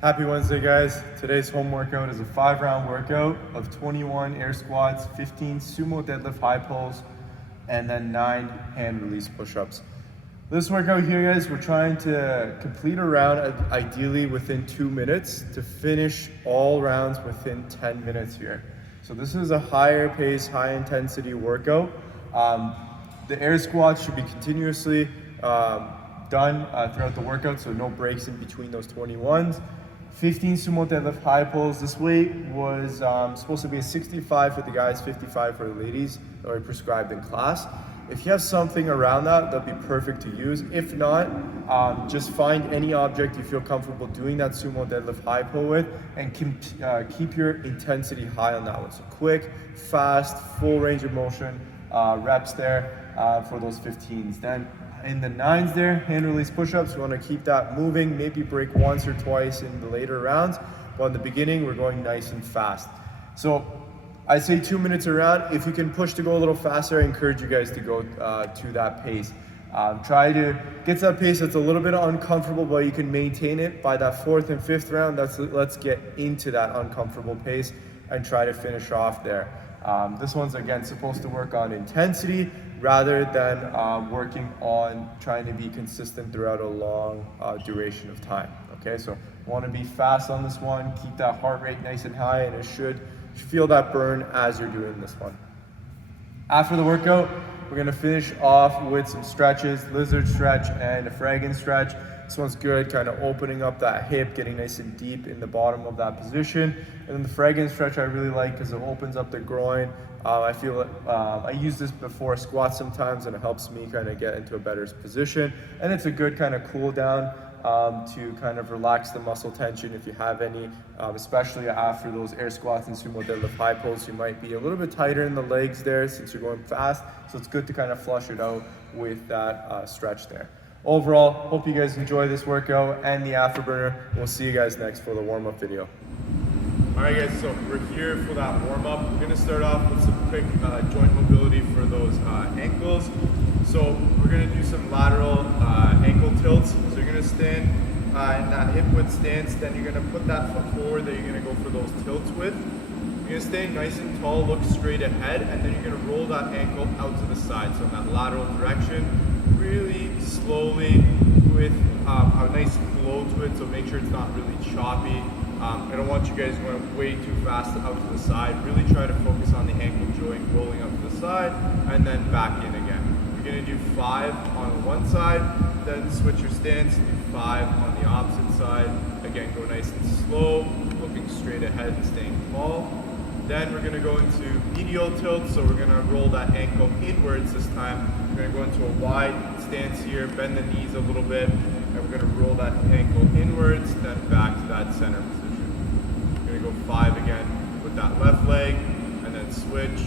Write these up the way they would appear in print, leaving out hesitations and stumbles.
Happy Wednesday, guys. Today's home workout is a 5-round workout of 21 air squats, 15 sumo deadlift high pulls, and then 9 hand release push-ups. This workout here, guys, we're trying to complete a round ideally within 2 minutes to finish all rounds within 10 minutes here. So this is a higher pace, high intensity workout. The air squats should be continuously done throughout the workout, so no breaks in between those 21s. 15 sumo deadlift high pulls. This weight was supposed to be a 65 for the guys, 55 for the ladies, that were prescribed in class. If you have something around that, that'd be perfect to use. If not, just find any object you feel comfortable doing that sumo deadlift high pull with, and keep your intensity high on that one. So quick, fast, full range of motion reps there for those 15s. Then in the 9s there, hand release push-ups, we want to keep that moving, maybe break once or twice in the later rounds, but in the beginning we're going nice and fast. So I say 2 minutes a round. If you can push to go a little faster, I encourage you guys to go to that pace. Try to get to that pace that's a little bit uncomfortable, but you can maintain it by that 4th and 5th round. Let's get into that uncomfortable pace and try to finish off there. This one's again supposed to work on intensity rather than working on trying to be consistent throughout a long duration of time. Okay, so want to be fast on this one, keep that heart rate nice and high, and it should feel that burn as you're doing this one. After the workout, we're going to finish off with some stretches, lizard stretch and a Fragon stretch. This one's good, kind of opening up that hip, getting nice and deep in the bottom of that position. And then the Fragon stretch I really like because it opens up the groin. I feel I use this before squats sometimes, and it helps me kind of get into a better position. And it's a good kind of cool down to kind of relax the muscle tension if you have any, especially after those air squats and sumo deadlift high pulls. You might be a little bit tighter in the legs there since you're going fast. So it's good to kind of flush it out with that stretch there. Overall, hope you guys enjoy this workout and the afterburner. We'll see you guys next for the warm-up video. All right, guys, so we're here for that warm-up. We're gonna start off with some quick joint mobility for those ankles. So we're gonna do some lateral ankle tilts. So you're gonna stand in that hip width stance, then you're gonna put that foot forward that you're gonna go for those tilts with. You're gonna stay nice and tall, look straight ahead, and then you're gonna roll that ankle out to the side. So in that lateral direction, really slowly with a nice flow to it, so make sure it's not really choppy. I don't want you guys going way too fast out to the side. Really try to focus on the ankle joint rolling out to the side and then back in again. You're gonna do 5 on one side, then switch your stance, do 5 on the opposite side. Again, go nice and slow, looking straight ahead and staying tall. Then we're gonna go into medial tilt, so we're gonna roll that ankle inwards this time. We're gonna go into a wide stance here, bend the knees a little bit, and we're gonna roll that ankle inwards, then back to that center position. We're gonna go 5 again with that left leg, and then switch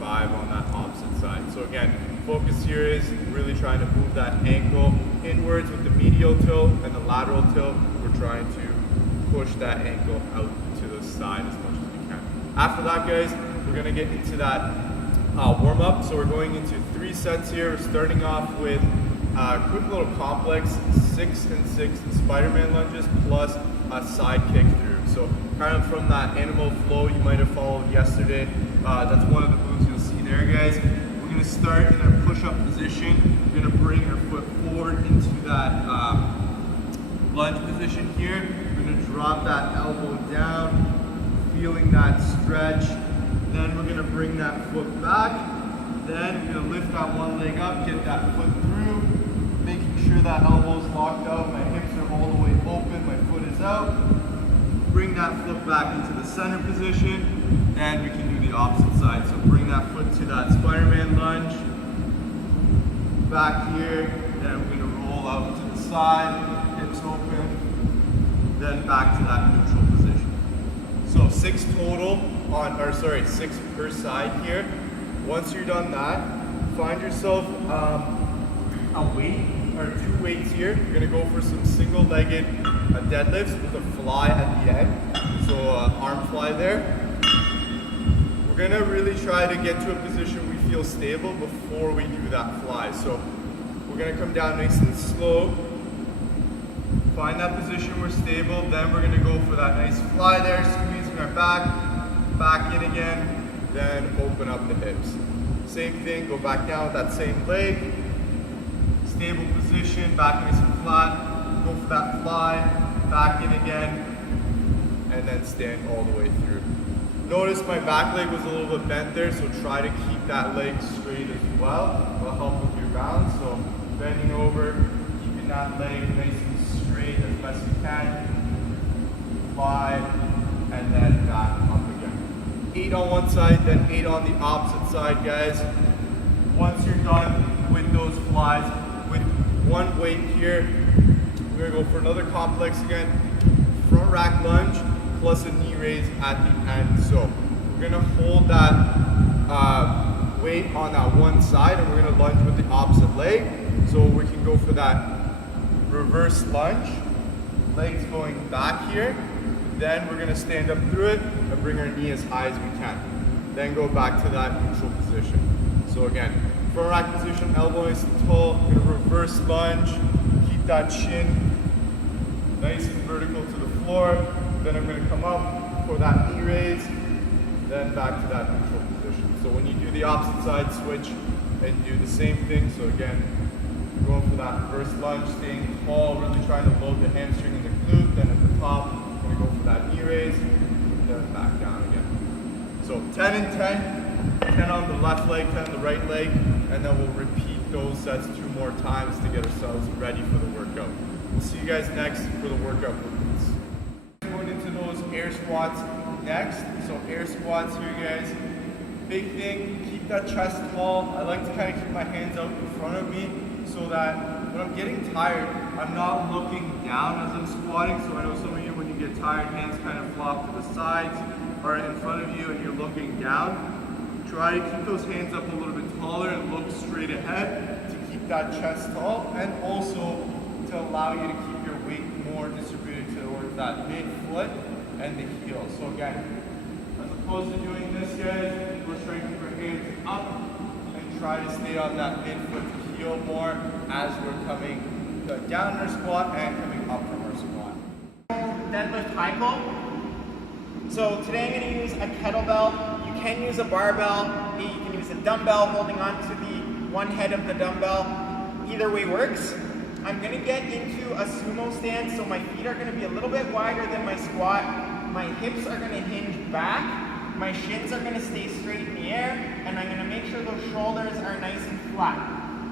5 on that opposite side. So again, focus here is really trying to move that ankle inwards with the medial tilt, and the lateral tilt, we're trying to push that ankle out to the side as much as we can. After that, guys, we're gonna get into that warm up. So we're going into 3 sets here. We're starting off with a quick little complex 6 and 6 Spiderman lunges plus a side kick through. So kind of from that animal flow you might have followed yesterday. That's one of the moves you'll see there, guys. We're gonna start in our push-up position. We're gonna bring our foot forward into that lunge position here. We're gonna drop that elbow down, feeling that stretch. Then we're gonna bring that foot back. Then we're gonna lift that one leg up, get that foot through, making sure that elbow's locked out, my hips are all the way open, my foot is out. Bring that foot back into the center position, and we can do the opposite side. So bring that foot to that Spiderman lunge, back here, then we're gonna roll out to the side, hips open, then back to that neutral position. So 6 total on, 6 per side here. Once you're done that, find yourself a weight or 2 weights here. You're gonna go for some single-legged deadlifts with a fly at the end. So arm fly there. We're gonna really try to get to a position we feel stable before we do that fly. So we're gonna come down nice and slow. find that position, we're stable, then we're gonna go for that nice fly there, squeezing our back in again, then open up the hips. Same thing, go back down with that same leg, stable position, back nice and flat, go for that fly, back in again, and then stand all the way through. Notice my back leg was a little bit bent there, so try to keep that leg straight as well. It'll help with your balance. So bending over, keeping that leg nice and straight as best you can. Fly, and then back up again. 8 on one side, then 8 on the opposite side, guys. Once you're done with those flies, with one weight here, we're gonna go for another complex again. Front rack lunge plus a knee raise at the end. So we're gonna hold that weight on that one side, and we're gonna lunge with the opposite leg. So we can go for that reverse lunge, legs going back here. Then we're gonna stand up through it and bring our knee as high as we can. Then go back to that neutral position. So again, front rack position, elbow nice and tall. We're gonna reverse lunge, keep that shin nice and vertical to the floor. Then I'm going to come up for that knee raise, then back to that neutral position. So when you do the opposite side, switch and do the same thing. So again, going for that reverse lunge, staying tall, really trying to load the hamstring and the glute. Then at the top, I'm going to go for that knee raise, then back down again. So 10 and 10, 10 on the left leg, 10 on the right leg, and then we'll repeat those sets 2 more times to get ourselves ready for the workout. We'll see you guys next for the workout movements. Going into those air squats next. So air squats here, guys. Big thing, keep that chest tall. I like to kind of keep my hands out in front of me so that when I'm getting tired, I'm not looking down as I'm squatting. So I know some of you, when you get tired, hands kind of flop to the sides or in front of you and you're looking down. Try to keep those hands up a little bit taller and look straight ahead to keep that chest tall, and also to allow you to keep your weight more distributed towards that mid-foot and the heel. So again, as opposed to doing this, guys, we're trying to keep our hands up and try to stay on that mid-foot to heel more as we're coming down in our squat and coming up from our squat. Deadlift high pull. So today I'm going to use a kettlebell. You can use a barbell. You can use a dumbbell holding on to the one head of the dumbbell. Either way works. I'm going to get into a sumo stance, so my feet are going to be a little bit wider than my squat. My hips are going to hinge back. My shins are going to stay straight in the air, and I'm going to make sure those shoulders are nice and flat.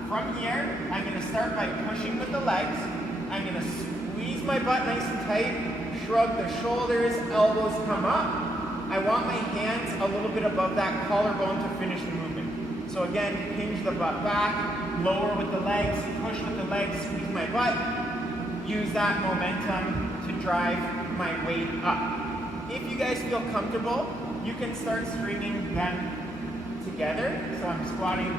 From here, I'm going to start by pushing with the legs. I'm going to squeeze my butt nice and tight, shrug the shoulders, elbows come up. I want my hands a little bit above that collarbone to finish the movement. So again, hinge the butt back, lower with the legs, push with the legs, squeeze my butt. Use that momentum to drive my weight up. If you guys feel comfortable, you can start stringing them together. So I'm squatting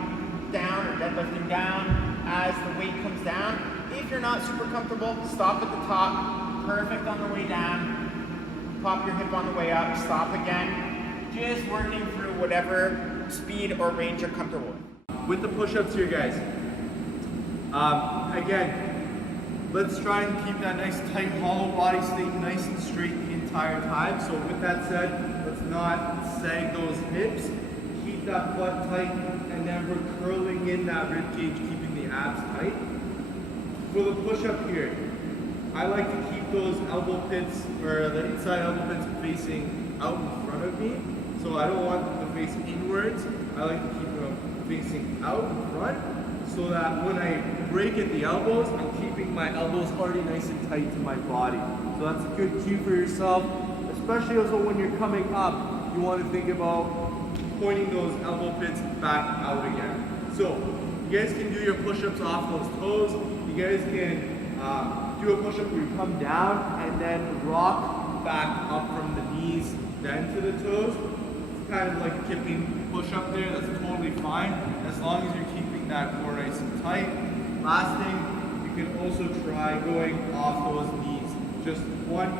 down or deadlifting down as the weight comes down. If you're not super comfortable, stop at the top. Perfect on the way down. Pop your hip on the way up, stop again. Just working through whatever speed or range you're comfortable with. With the push-ups here, guys, again, let's try and keep that nice tight hollow body, stay nice and straight the entire time. So with that said, let's not sag those hips, keep that butt tight, and then we're curling in that rib cage, keeping the abs tight. For the push-up here, I like to keep those elbow pits, or the inside elbow pits, facing out in front of me. So I don't want them to face inwards. I like to keep them facing out in front, so that when I break at the elbows, I'm keeping my elbows already nice and tight to my body. So that's a good cue for yourself, especially also when you're coming up. You want to think about pointing those elbow pits back out again. So you guys can do your push-ups off those toes. You guys can do a push-up where you come down and then rock back up from the knees, then to the toes. It's kind of like a kipping push-up there. That's totally fine, as long as you're keeping that core nice and tight. Last thing, you can also try going off those knees. Just one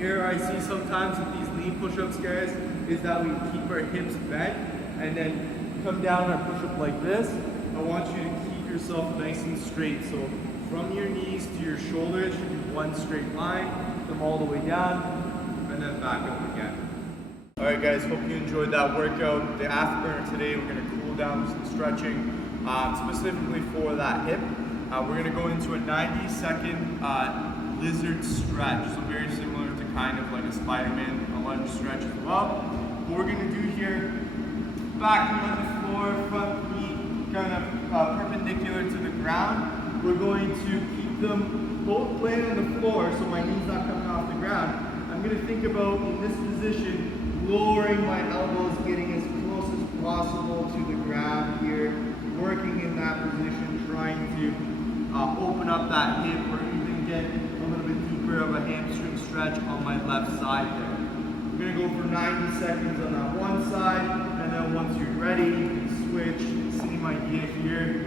error I see sometimes with these knee push-ups, guys, is that we keep our hips bent and then come down on a push-up like this. I want you to keep yourself nice and straight. So from your knees to your shoulders should be one straight line, them all the way down, and then back up again. All right guys, hope you enjoyed that workout. The afterburner today, we're gonna cool down with some stretching, specifically for that hip. We're gonna go into a 90-second lizard stretch, so very similar to kind of like a Spiderman, a lunge stretch as well. What we're gonna do here, back knee on the floor, front knee kind of perpendicular to the ground. We're going to keep them both laying on the floor so my knee's not coming off the ground. I'm gonna think about, in this position, lowering my elbows, getting as close as possible to the ground here, working in that position, trying to open up that hip or even get a little bit deeper of a hamstring stretch on my left side there. We're gonna go for 90 seconds on that one side, and then once you're ready, you can switch. Same idea here,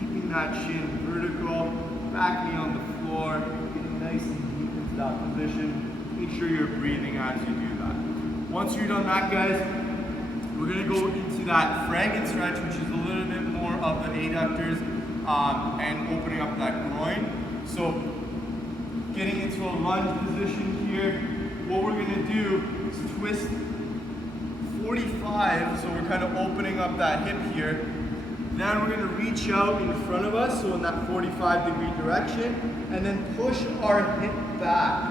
keeping that shin vertical, back knee on the floor, getting nice and deep into that position. Make sure you're breathing as you do that. Once you're done that, guys, we're gonna go into that Fragon Stretch, which is a little bit more of the adductors and opening up that groin. So getting into a lunge position here, what we're gonna do is twist 45, so we're kind of opening up that hip here. Then we're gonna reach out in front of us, so in that 45-degree direction, and then push our hip back.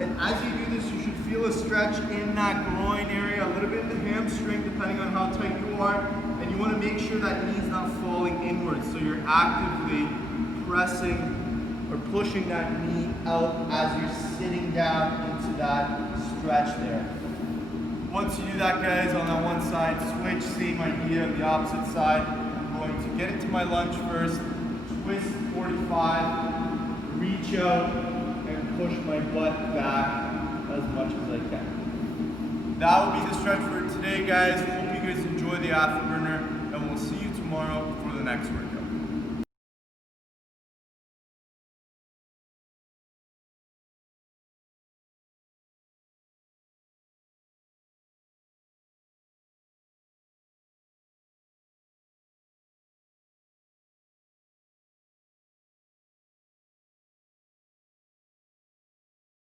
And as you do this, you should feel a stretch in that groin area, a little bit in the hamstring, depending on how tight you are. And you wanna make sure that knee's not falling inwards, so you're actively pressing or pushing that knee out as you're sitting down into that stretch there. Once you do that, guys, on that one side, switch, same idea, on the opposite side. I'm going to get into my lunge first, twist 45, reach out, and push my butt back as much as I can. That will be the stretch for today, guys. Hope you guys enjoy the afterburner, and we'll see you tomorrow for the next workout.